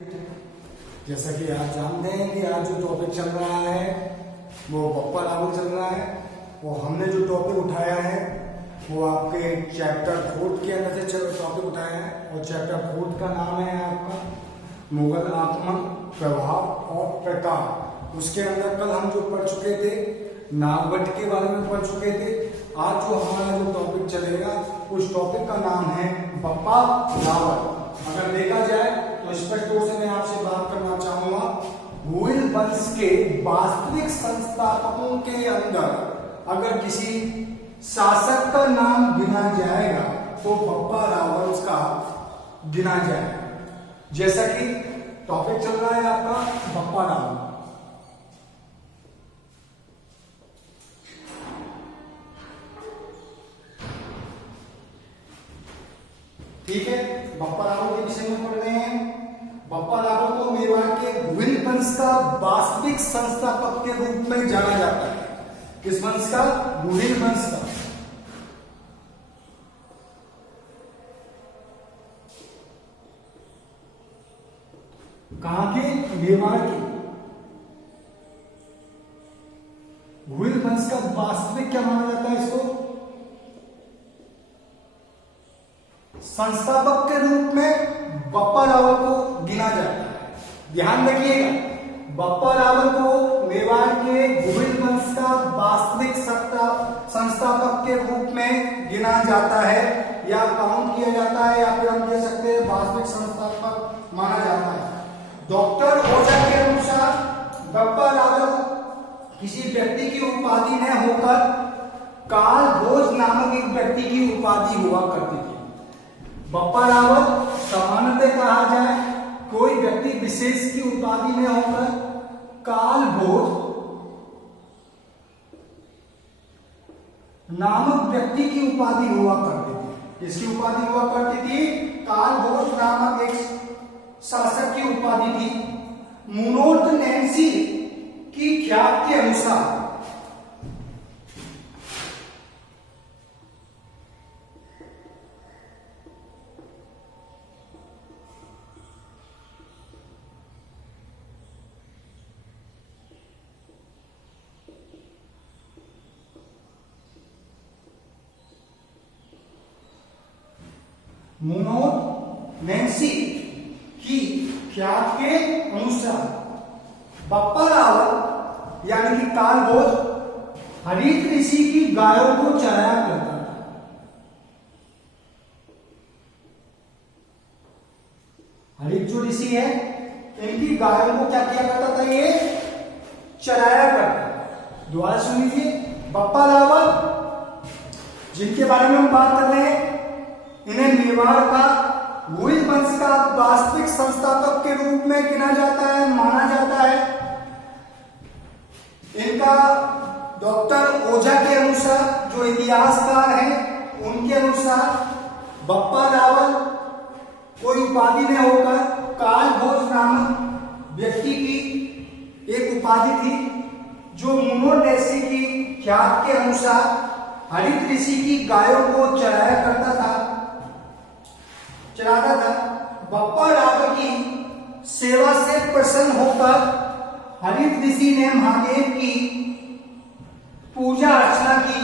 जैसा कि आप जानते हैं कि आज जो टॉपिक चल रहा है वो बप्पा रावल चल रहा है। वो हमने जो टॉपिक उठाया है वो आपके चैप्टर 4 के अंदर से टॉपिक उठाया है और चैप्टर 4 का नाम है आपका मुगल आक्रमण, प्रभाव और प्रताप। उसके अंदर कल हम जो पढ़ चुके थे नागवट के बारे में पढ़ चुके थे। आज जो हमारा जो टॉपिक चलेगा उस टॉपिक का नाम है बप्पा रावल। अगर देखा जाए तो स्पष्ट रूप से मैं आपसे बात करना चाहूंगा, भूल वंश के वास्तविक संस्थापकों के अंदर अगर किसी शासक का नाम गिना जाएगा तो बप्पा रावल उसका गिना जाएगा। जैसा कि टॉपिक चल रहा है आपका बप्पा रावल। ठीक है, बप्पा रावल के विषय में पढ़ रहे हैं। बप्पा रावल को मेवाड़ के भूल वंश का वास्तविक संस्थापक के रूप में जाना जाता है। किस वंश का? भूल वंश का। कहां के? मेवाड़ के। भूल वंश का वास्तविक क्या माना जाता है? इसको संस्थापक के रूप में बप्पा रावल को गिना जाता है। ध्यान रखिएगा, बप्पा रावल को मेवाड़ के भूल वंश का वास्तविक संस्थापक के रूप में गिना जाता है या काउंट किया जाता है या फिर हम कह सकते हैं वास्तविक संस्थापक माना जाता है। डॉक्टर ओझा के अनुसार बप्पा रावल किसी व्यक्ति की उपाधि न होकर काल भोज नामक एक व्यक्ति की उपाधि हुआ करती थी। बप्पा रावल सामान्यतः कहा जाए कोई व्यक्ति विशेष की उपाधि में होकर काल भोज नामक व्यक्ति की उपाधि हुआ करती थी। किसकी उपाधि हुआ करती थी? काल भोज नामक एक शासक की उपाधि थी। मुनोट नैन्सी की ख्याति के अनुसार मुनोट नैन्सी की ख्यात के अनुसार बप्पा रावल यानी कि काल भोज हरित ऋषि की गायों को चराया करता था। हरित जो ऋषि है इनकी गायों को क्या किया करता था? ये चराया करता था। दोबारा सुन लीजिए, बप्पा रावल जिनके बारे में हम बात कर रहे हैं इन्हें मेवाड़ का भूल वंश का वास्तविक संस्थापक के रूप में गिना जाता है, माना जाता है। इनका डॉक्टर ओझा के अनुसार जो इतिहासकार हैं उनके अनुसार बप्पा रावल कोई उपाधि में होकर काल भोज नामक व्यक्ति की एक उपाधि थी जो मुनोट नैन्सी की ख्यात के अनुसार हरित ऋषि की गायों को चराता था। बप्पा रावल की सेवा से प्रसन्न होकर हरित ऋषि ने महादेव की पूजा अर्चना की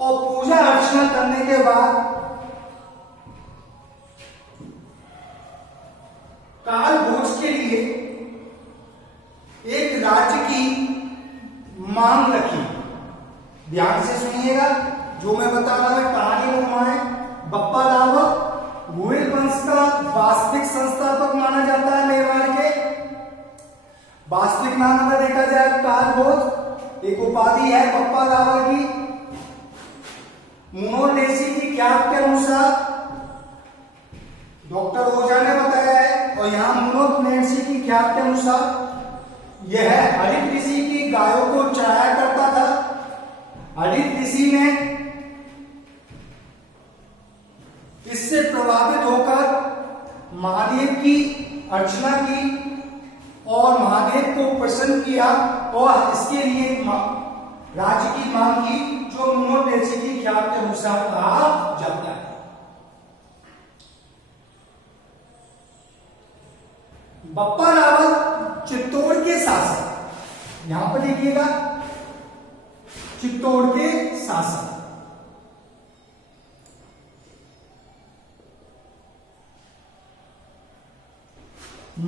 और पूजा अर्चना करने के बाद काल भोज के लिए एक राज्य की मांग रखी। ध्यान से सुनिएगा, जो मैं बता रहा हूं कहानी में घुमाए। बप्पा रावल भूल वंश का वास्तविक संस्थापक माना जाता है मेवाड़ के। वास्तविक नाम अगर देखा जाए काल भोज एक उपाधि है बप्पा रावल की। मुनोट नैन्सी की ख्यात के अनुसार डॉक्टर ओझा ने बताया है और यहां मुनोट नैन्सी की ख्यात के अनुसार यह हरित ऋषि की गायों को चराया करता था। हरित ऋषि ने इससे प्रभावित होकर महादेव की अर्चना की और महादेव को प्रसन्न किया और इसके लिए राज्य की मांग की जो मुनोट नैन्सी की ख्यात के अनुसार कहा जाता है। बप्पा रावल चित्तौड़ के शासक, यहां पर देखिएगा चित्तौड़ के शासक।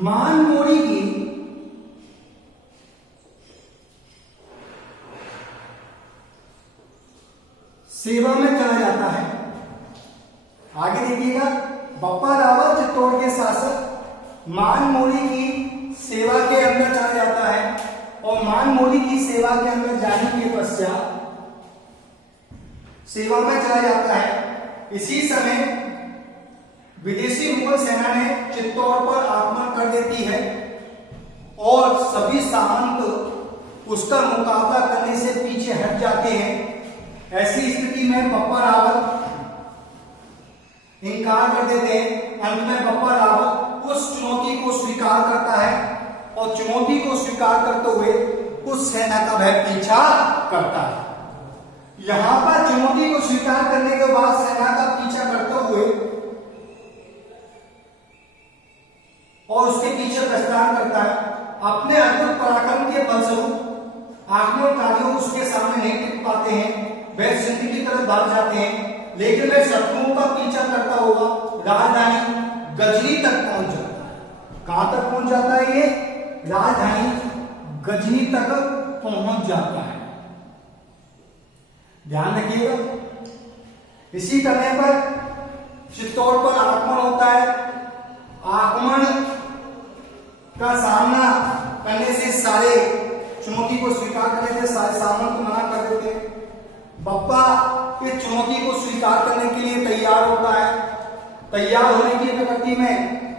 मानमोरी की सेवा में चला जाता है। आगे देखिएगा, बप्पा रावल चित्तौड़ के शासक मानमोरी की सेवा के अंदर चला जाता है और मानमोरी की सेवा के अंदर जाने के पश्चात सेवा में चला जाता है। इसी समय विदेशी मुगल सेना ने चित्तौड़ पर आक्रमण कर देती है और सभी सामंत उसका मुकाबला करने से पीछे हट जाते हैं। ऐसी स्थिति में बप्पा रावल इनकार कर देते हैं। अंत में बप्पा रावल उस चुनौती को स्वीकार करता है और चुनौती को स्वीकार करते हुए उस सेना का वह पीछा करता है। यहां पर चुनौती को स्वीकार करने के बाद सेना का पीछा करते हुए और उसके पीछे प्रस्थान करता है। अपने अद्भुत पराक्रम के फलस्वरूप आक्रमणकारियों उसके सामने नहीं टिक पाते हैं, वह सिंध की तरफ भाग जाते हैं, लेकिन वह शत्रुओं का पीछा करता हुआ राजधानी गजनी तक पहुंच जाता है। कहां तक पहुंच जाता है ये? राजधानी गजनी तक पहुंच जाता है। ध्यान रखिएगा। इसी तरह पर चित्तौड़ पर आक्रमण होता है। आक्रमण का सामना करने से सारे चुनौती को स्वीकार कर लेते, सारे सामंत मना कर देते। बप्पा इस चुनौती को स्वीकार करने के लिए तैयार होता है। तैयार होने की प्रकृति में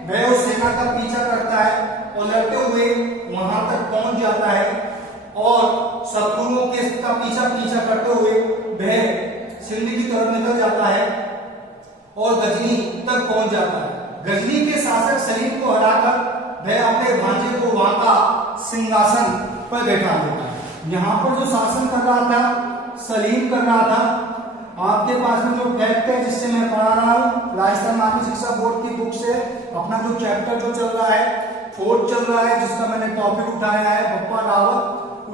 वह उस सेना का पीछा करता है और लड़ते हुए वहां तक पहुंच जाता है और शत्रुओं के का पीछा करते हुए वह सिंध की तरफ निकल जाता है और गजनी तक पहुंच जाता है। गजनी के शासक सलीम को हराकर वह अपने भांजे को वहां का सिंहासन पर बैठा देता है। यहाँ पर जो शासन कर रहा था सलीम कर रहा था। आपके पास में जो फैक्ट है जिससे मैं पढ़ा रहा हूँ राजस्थान माध्यमिक शिक्षा बोर्ड की बुक से, अपना जो चैप्टर जो चल रहा है फोर्थ चल रहा है जिसका मैंने टॉपिक उठाया है बप्पा रावल,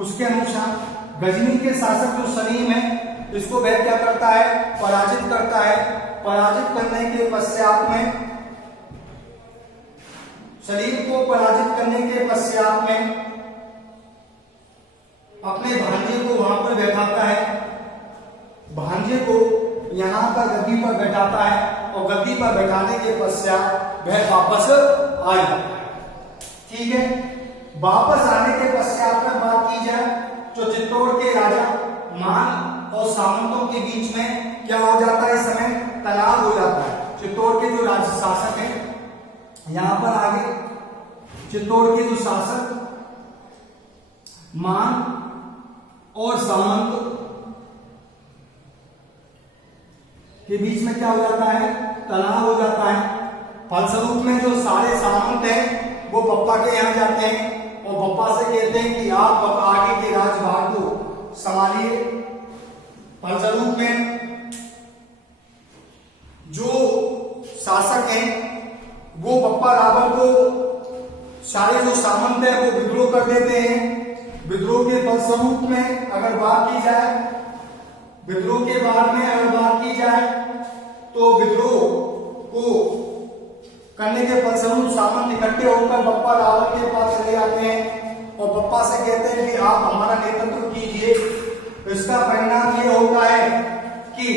उसके अनुसार गजनी के शासक जो सलीम है इसको वह क्या करता है? पराजित करता है। पराजित करने के पश्चात में सलीम को पराजित करने के पश्चात में अपने भांजे को वहां पर बैठाता है। भांजे को यहां पर गद्दी पर बैठाता है और गद्दी पर बैठाने के पश्चात वह वापस आ जाता है। ठीक है, वापस आने के पश्चात में बात की जाए तो चित्तौड़ के राजा मान और सामंतों के बीच में क्या हो जाता है? इस समय तनाव हो जाता है। चित्तौड़ के जो राज्य शासक हैं, यहां पर आगे चित्तौड़ के जो शासक मान और सामंत के बीच में क्या हो जाता है? तनाव हो जाता है। फलस्वरूप में जो सारे सामंत हैं वो बप्पा के यहाँ जाते हैं और बप्पा से कहते हैं कि आप आगे के राजभार को संभालिए। फलस्वरूप में जो शासक हैं वो बप्पा रावल को सारे जो सामंत हैं वो विद्रोह कर देते हैं। विद्रोह के फलस्वरूप में अगर बात की जाए, विद्रोह के बाद में अगर बात की जाए तो विद्रोह को करने के फलस्वरूप सामंत इकट्ठे होकर बप्पा रावल के पास चले जाते हैं और बप्पा से कहते हैं कि आप हमारा नेतृत्व कीजिए। इसका परिणाम ये होता है कि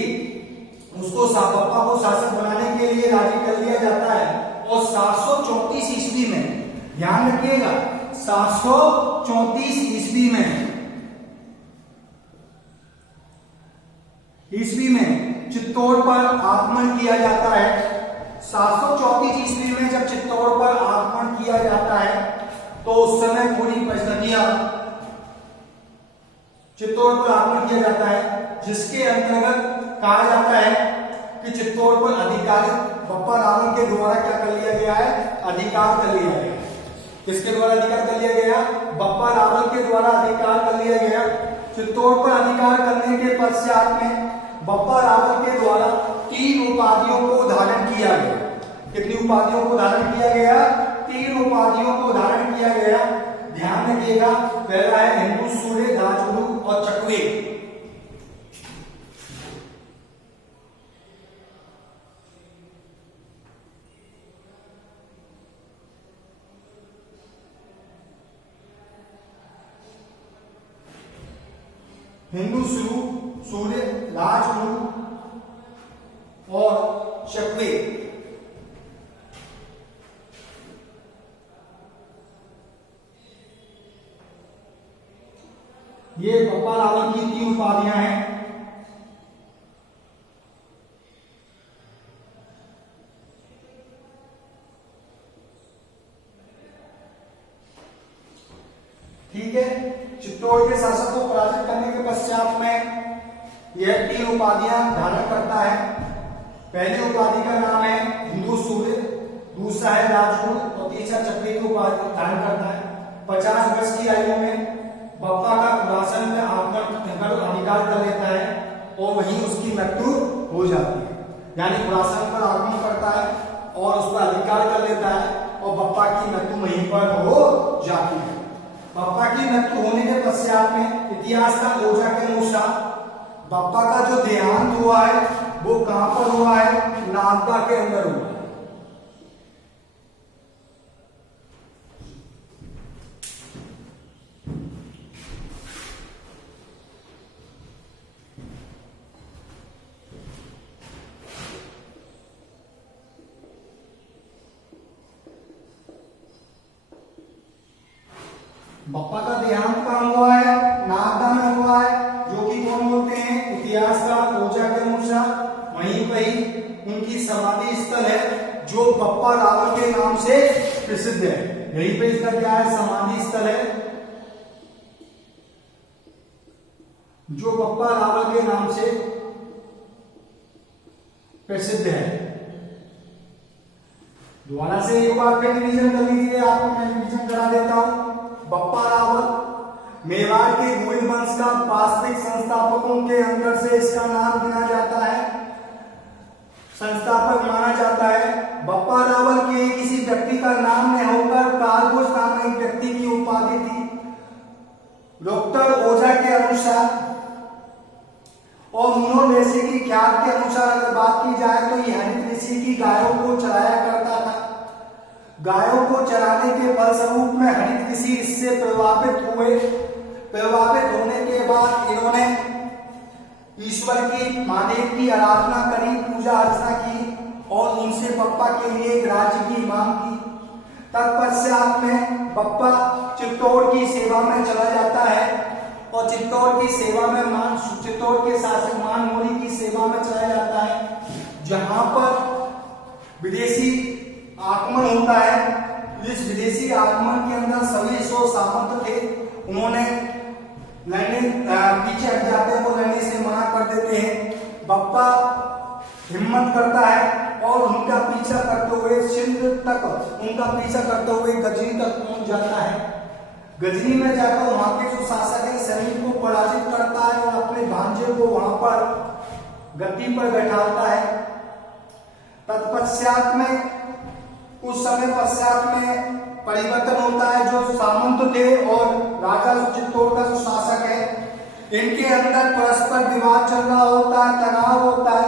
उसको बप्पा को शासक बनाने के लिए राजी कर लिया जाता है और 734 ईस्वी में, ध्यान रखिएगा 734 ईस्वी में चित्तौड़ पर आक्रमण किया जाता है। 734 ईस्वी में जब चित्तौड़ पर आक्रमण किया जाता है तो उस समय थोड़ी परिस्थितियां चित्तौड़ पर आक्रमण किया जाता है जिसके अंतर्गत कहा जाता है कि चित्तौड़ पर अधिकारित बप्पा रावल के द्वारा क्या कर लिया गया है? अधिकार कर लिया गया। किसके द्वारा अधिकार कर लिया गया? बप्पा रावल के द्वारा अधिकार कर लिया गया। चित्तौड़ पर अधिकार करने के पश्चात में बप्पा रावल के द्वारा 3 उपाधियों को धारण किया गया। कितनी उपाधियों को धारण किया गया? तीन उपाधियों को धारण किया गया। ध्यान रखिएगा, पहला है हिंदू सूर्य, राजगुरु और चकवे। हिंदू सूर्य, राजगुरु और चकवे। ये बप्पा रावल की तीन उपाधियां हैं। ठीक है, चित्तौड़ के शासक को पराजित करने के पश्चात में यह तीन उपाधियां धारण करता है। पहली उपाधि का नाम है हिंदू सूर्य, दूसरा है राजगुरु और तीसरा चकवे की उपाधि धारण करता है। 50 वर्ष की आयु में बप्पा का खुरासन में आक्रमण अधिकार कर लेता है और वहीं उसकी मृत्यु हो जाती है। यानी खुरासन पर आक्रमण करता है और उस पर अधिकार कर लेता है और बप्पा की मृत्यु वहीं पर हो जाती है। बप्पा की मृत्यु होने के पश्चात में इतिहास का ओझा के अनुसार बप्पा का जो देहांत हुआ है वो कहां पर हुआ है? नागदा के अंदर हुआ है। बप्पा का देहांत कहां हुआ है? नागदा में हुआ है, जो कि कौन बोलते हैं? इतिहास का ओझा के अनुसार वहीं पर ही उनकी समाधि स्थल है, जो बप्पा रावल के नाम से प्रसिद्ध है। यहीं पे इसका क्या है? समाधि स्थल है, जो बप्पा रावल के नाम से प्रसिद्ध है। दोबारा से एक बार फिर रिवीजन कर लीजिए, आपको मैं रिवीजन करा देता हूं। बप्पा रावल मेवाड़ के गोविंद वंश का वास्तविक संस्थापकों के अंदर से इसका नाम गिना जाता है, संस्थापक माना जाता है। बप्पा रावल के किसी व्यक्ति का नाम नहीं होकर कालभोज नाम एक व्यक्ति की उपाधि थी। डॉक्टर ओझा के अनुसार और मुनोलेसी की ख्याल के अनुसार अगर बात की जाए तो यह हरित ऋषि की गायों को चराया करता था। गायों को चराने के फलस्वरूप में हरित ऋषि इससे प्रभावित हुए। प्रभावित होने के बाद इन्होंने ईश्वर की, महादेव की आराधना करी, पूजा अर्चना की और उनसे बप्पा के लिए एक राज्य की मांग की। तत्पश्चात में बप्पा चित्तौड़ की सेवा में चला जाता है और चित्तौड़ की सेवा में चित्तौड़ के शासक मानमोरी की सेवा में चला जाता है, जहां पर विदेशी आक्रमण होता है। इस विदेशी आक्रमण के अंदर सभी 100 सामंत थे, उन्होंने लड़ने पीछे हट जाते हैं, वो लड़ने से मना कर देते हैं। बप्पा हिम्मत करता है और उनका पीछा करते हुए सिंध तक, उनका पीछा करते हुए गजनी तक पहुंच जाता है। गजनी में जाकर वहां के जो शासक है सैनिक को पराजित करता है और अपने भांजे को वहां पर गद्दी पर बैठाता है। तत्पश्चात में कुछ समय पश्चात में परिवर्तन होता है। जो सामंत थे और राजा चित्तौड़ का जो शासक है, इनके अंदर परस्पर विवाद चल रहा होता है, तनाव होता है।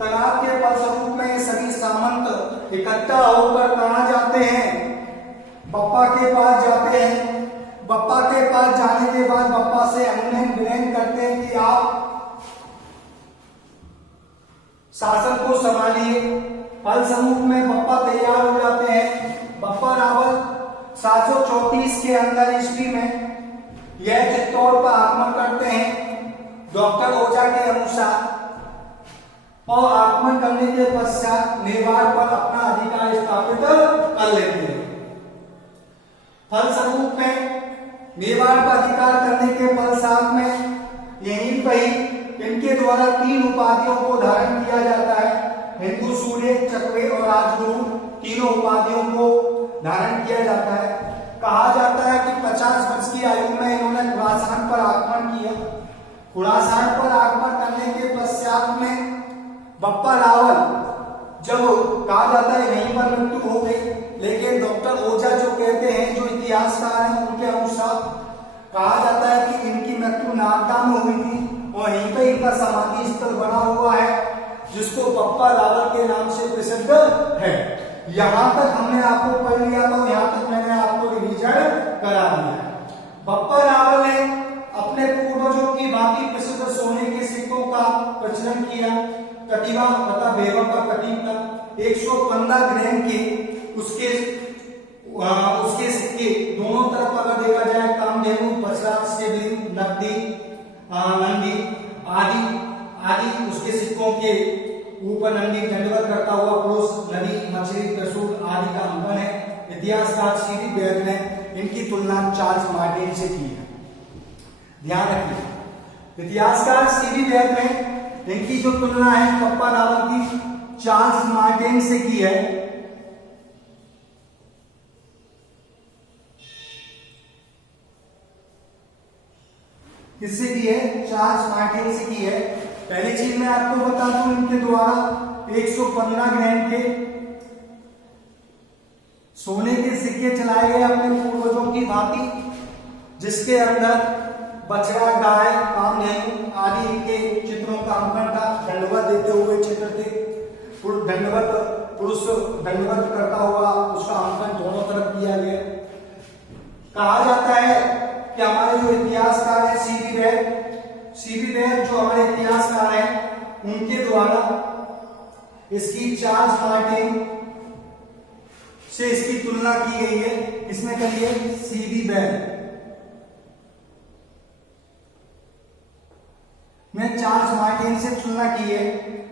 तनाव के फलस्वरूप में ये सभी सामंत इकट्ठा होकर कहां जाते हैं? बप्पा के पास जाते हैं। बप्पा के पास जाने के बाद बप्पा से अनुनय विनय करते हैं कि आप शासन को संभालिए। फलस्वरूप में बप्पा तैयार हो जाते हैं। बप्पा रावल 734 के अंदर ईस्वी में यह चित्तौड़ पर आक्रमण करते हैं डॉक्टर ओझा के अनुसार, और आक्रमण करने के पश्चात मेवाड़ पर अपना अधिकार स्थापित कर लेते हैं। फलस्वरूप में मेवाड़ पर अधिकार करने के पश्चात में यहीं पर ही इनके द्वारा 3 उपाधियों को धारण किया जाता है। हिंदू सूर्य, चकवे और राजगुरु, तीनों उपाधियों को धारण किया जाता है। कहा जाता है कि 50 वर्ष की आयु में इन्होंने खुरासान पर आक्रमण किया। खुरासान पर आक्रमण करने के पश्चात में बप्पा रावल, जब कहा जाता है यहीं पर मृत्यु हो गई, लेकिन डॉक्टर इतिहासकार हैं उनके अनुसार कहा जाता है कि इनकी मृत्यु नागदा में हुई थी और यहीं पे इनका समाधि स्थल बना हुआ है जिसको बप्पा रावल के नाम से प्रसिद्ध है। यहां तक हमने आपको पढ़ लिया था, यहां तक मैंने आपको रिवीजन करा दिया है। बप्पा रावल ने अपने पूर्वजों की भांति प्रसिद्ध सोने के सिक्कों का प्रचलन किया। कटिवा तथा बेवा का प्रतीक था। 115 ग्राम के उसके सिक्के दोनों तरफ अगर देखा जाए कामधेनु, बछड़ा, शिवलिंग, नंदी आदि उसके सिक्कों के ऊपर नंदी दंडवत करता हुआ पुरुष, नदी, मछली, त्रिशूल आदि का अंकन है। इतिहासकार सीडी बेयर ने इनकी तुलना चार्ल्स मार्टिन से की है। ध्यान रखिए, इतिहासकार सीडी बेयर ने इनकी जो तुलना है बप्पा रावल की चार्ल्स मार्टिन से की है। किससे की है? चार्ल्स मार्टिन से की है। पहली चीज मैं आपको बता दूं, इनके द्वारा 115 ग्राम के सोने के सिक्के चलाए गए अपने पूर्वजों की भांति, जिसके अंदर बछड़ा, गाय, कामधेनु आदि के चित्रों का अंकन था। दंडवत देते हुए चित्र थे। पुरुष दंडवत करता हुआ उसका अंकन दोनों तरफ किया गया। कहा जाता है कि हमारे जो इतिहासकार है सीबी बेयर जो हमारे इतिहासकार हैं उनके द्वारा इसकी चार्ल्स मार्टिन से इसकी तुलना की गई है। इसमें करिए सीबी बेयर ने चार्ल्स मार्टिन से तुलना की है।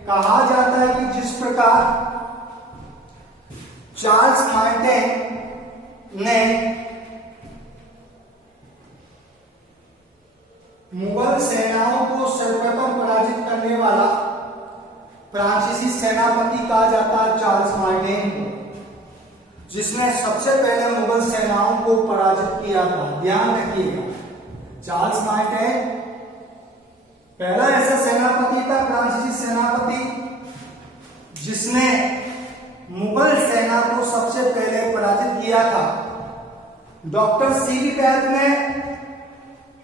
कहा जाता है कि जिस प्रकार चार्ल्स मार्टिन ने मुगल सेनाओं को सर्वप्रथम पराजित करने वाला फ्रांसीसी सेनापति कहा जाता है चार्ल्स मार्टिन को, जिसने सबसे पहले मुगल सेनाओं को पराजित किया था। ध्यान रखिएगा, चार्ल्स मार्टिन पहला ऐसा सेनापति था, फ्रांसीसी सेनापति, जिसने मुगल सेना को सबसे पहले पराजित किया था। डॉक्टर सीबी बेयर ने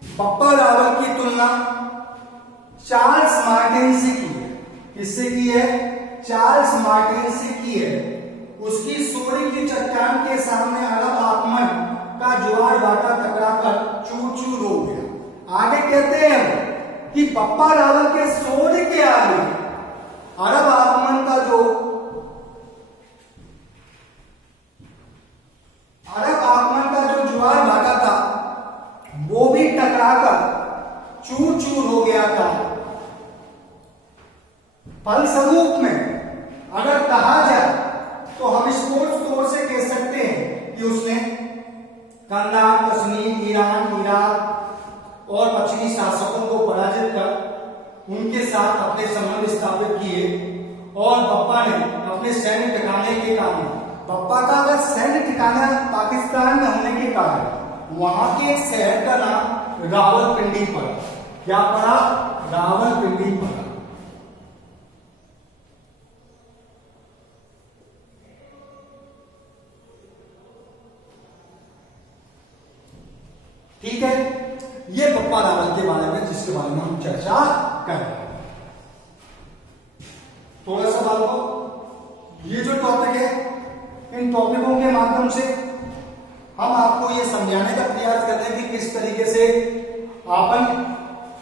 बप्पा रावल की तुलना चार्ल्स मार्टिन से की है। किससे की है? चार्ल्स मार्टिन से की है। उसकी सोने की चट्टान के सामने अरब आक्रमण का ज्वार भाटा टकराकर चूर चूर हो गया। आगे कहते हैं कि बप्पा रावल के सोने के आगे अरब आक्रमण का जो ज्वार भाटा था वो भी टकराकर चूर चूर हो गया था। फलस्वरूप में अगर कहा जाए तो हम स्पष्ट तौर से कह सकते हैं कि उसने कंधार, कश्मीर, ईरान, इराक और पश्चिमी शासकों को पराजित कर उनके साथ अपने संबंध स्थापित किए। और बप्पा ने अपने सैन्य ठिकाने के कारण, बप्पा का अगर सैन्य ठिकाना पाकिस्तान में होने के कारण वहां के एक शहर का नाम रावलपिंडी पड़ा। क्या पड़ा? रावलपिंडी पड़ा। ठीक है, ये बप्पा रावल के बारे में जिसके बारे में हम चर्चा कर रहे हैं। थोड़ा सा बात को, ये जो टॉपिक है, इन टॉपिकों के माध्यम से हम आपको ये समझाने का प्रयास करते हैं कि किस तरीके से अपन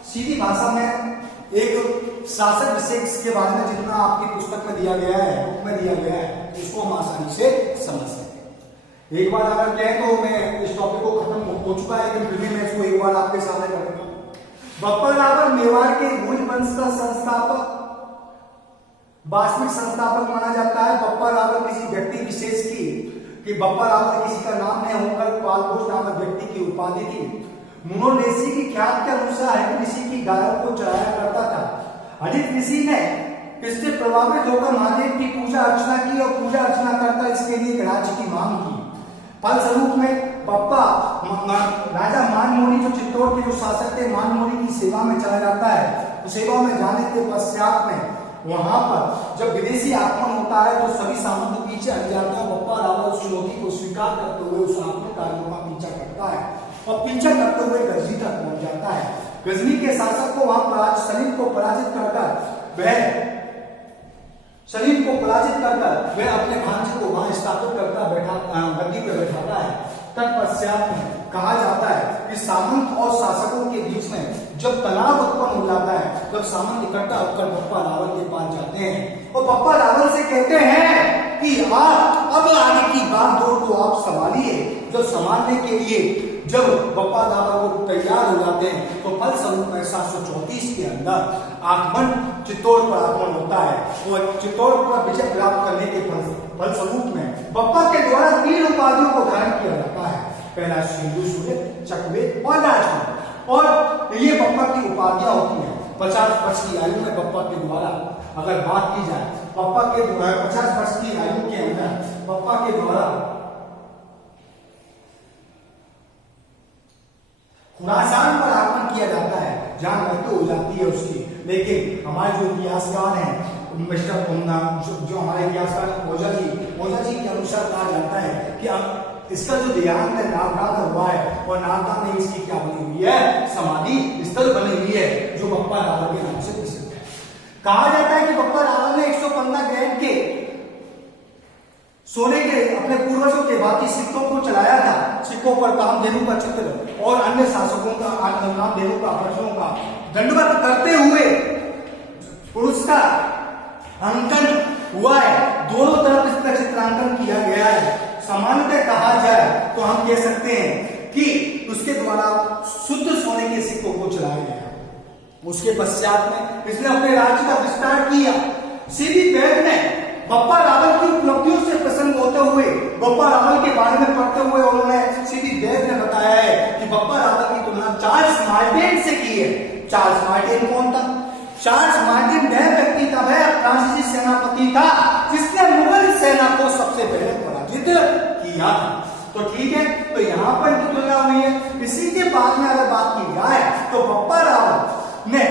सीधी भाषा में एक शासक विशेष के बारे में जितना आपकी पुस्तक में दिया गया है, बुक में दिया गया है, उसको हम आसानी से समझ सकें। एक बार अगर कहें तो मैं इस टॉपिक को खत्म हो चुका है, लेकिन फिर भी मैं इसको एक बार आपके सामने कर दूंगा। बप्पा रावल मेवाड़ के भूज वंश का संस्थापक, वास्तविक संस्थापक माना जाता है। बप्पा रावल किसी व्यक्ति विशेष की, कि बप्पा रावल किसी का नाम नहीं होकर पालभोज नामक व्यक्ति की उपाधि थी। मुनोदेशी की ख्यात के अनुसार हरित ऋषि की गायों को चराया करता था। हरित ऋषि ने इससे प्रभावित होकर महादेव की पूजा अर्चना की और पूजा अर्चना करता इसके लिए एक राज्य की मांग की। फलस्वरूप में बप्पा राजा मानमोरी, जो चित्तौड़ के जो शासक थे, मानमोरी की सेवा में चला जाता है। तो सेवा में जाने के पश्चात में वहां पर जब विदेशी आक्रमण होता है तो सभी सामंत पीछे हट जाते हैं। बप्पा रावल उस चुनौती को स्वीकार करते हुए उस आक्रमण कार्यों का पीछा जाता है और पीछा करते हुए गजनी तक पहुंच जाता है। गजनी के शासक को वहां सलीम को पराजित कर वह अपने भांजे को वहां स्थापित करता गद्दी पे बैठाता है। तत्पश्चात में कहा जाता है कि सामंत और शासकों के बीच में जब तनाव उत्पन्न हो जाता है तब सामंत इकट्ठा होकर बप्पा रावल के पास जाते हैं और बप्पा रावल से कहते हैं कि आप अब आगे की बात दो तो आप संभालिए। जो संभालने के लिए जब बप्पा रावल को तैयार हो जाते हैं तो फलस्वरूप में 734 के अंदर आक्रमण चित्तौड़ पर आक्रमण होता है और चित्तौड़ पर विजय प्राप्त करने के फलस्वरूप में बप्पा के द्वारा 3 उपाधियों को धारण किया जाता है। पहला सिंधु सूर्य, चकवे और राजकुमार। और ये बप्पा की उपाधियां होती हैं। 50 वर्ष की आयु में बप्पा के द्वारा अगर बात की जाए, बप्पा के द्वारा 50 वर्ष की आयु के अंदर बप्पा के द्वारा खुरासान पर आक्रमण किया जाता है, जहां मृत्यु हो जाती है उसकी। लेकिन हमारे जो इतिहासकार हैं जो हमारे इतिहासकार ओझा जी के अनुसार कहा जाता है कि इसका जो देहांत है नागनाथ हुआ है और नागनाथ में इसकी क्या बनी हुई है, समाधि स्थल बनी हुई है जो बप्पा रावल के नाम से प्रसिद्ध है। कहा जाता है कि बप्पा रावल ने 115 ग्राम के सोने के अपने पूर्वजों के बाकी सिक्कों को चलाया था। सिक्कों पर कामधेनु का चित्र और अन्य शासकों का कामधेनु का आभूषणों का दंडवत करते हुए पुरुष का अंकन हुआ है। दोनों तरफ इसका चित्रांकन किया गया है। सामान्यतः कहा जाए तो हम कह सकते हैं कि उसके द्वारा शुद्ध सोने के सिक्कों को चलाया गया। उसके पश्चात में इसने अपने राज्य का विस्तार किया। सीधी बैग ने बप्पा रावल की उपलब्धियों से प्रसन्न होते हुए बप्पा रावल के बारे में पढ़ते हुए उन्होंने सीधी बैग ने बताया है कि बप्पा रावल की तुलना चार्ल्स मार्टिन से की है। चार्ल्स मार्टिन कौन था? चार्ल्स मार्टिन वह व्यक्ति था, वह फ्रांसीसी सेनापति था जिसने मुगल सेना को सबसे पहले पराजित किया था। तो ठीक है, तो यहाँ पर की तुलना हुई है। इसी के बाद में अगर बात की जाए तो बप्पा रावल ने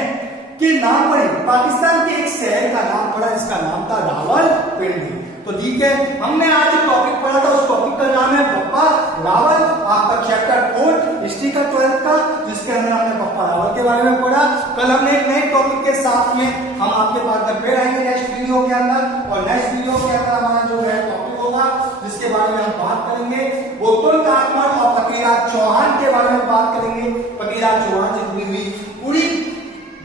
के नाम पर पाकिस्तान के एक शहर का नाम पड़ा जिसका नाम था रावलपिंडी। तो ठीक है, हमने आज जो टॉपिक पढ़ा था उस टॉपिक का नाम है बप्पा रावल। आपका चैप्टर 4 हिस्ट्री का 12th का, जिसके अंदर हमने बप्पा रावल के बारे में पढ़ा। कल हमने एक नए टॉपिक के साथ में हम आपके पास में फिर आएंगे नेक्स्ट वीडियो के अंदर। और नेक्स्ट वीडियो के अंदर हमारा जो है टॉपिक होगा जिसके बारे में हम बात करेंगे वो तुर्क आक्रमण और पृथ्वीराज चौहान के बारे में बात करेंगे। पृथ्वीराज चौहान से जुड़ी हुई पूरी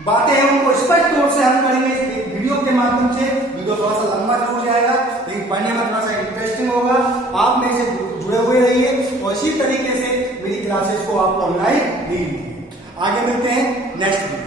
बातें उनको स्पष्ट तौर से हम करेंगे इस वीडियो के माध्यम से। वीडियो थोड़ा सा लंबा हो जाएगा लेकिन पढ़ने में थोड़ा सा इंटरेस्टिंग होगा। आप मेरे से जुड़े हुए रहिए और इसी तरीके से मेरी क्लासेस को आप ऑनलाइन लीजिए। आगे मिलते हैं नेक्स्ट वीडियो।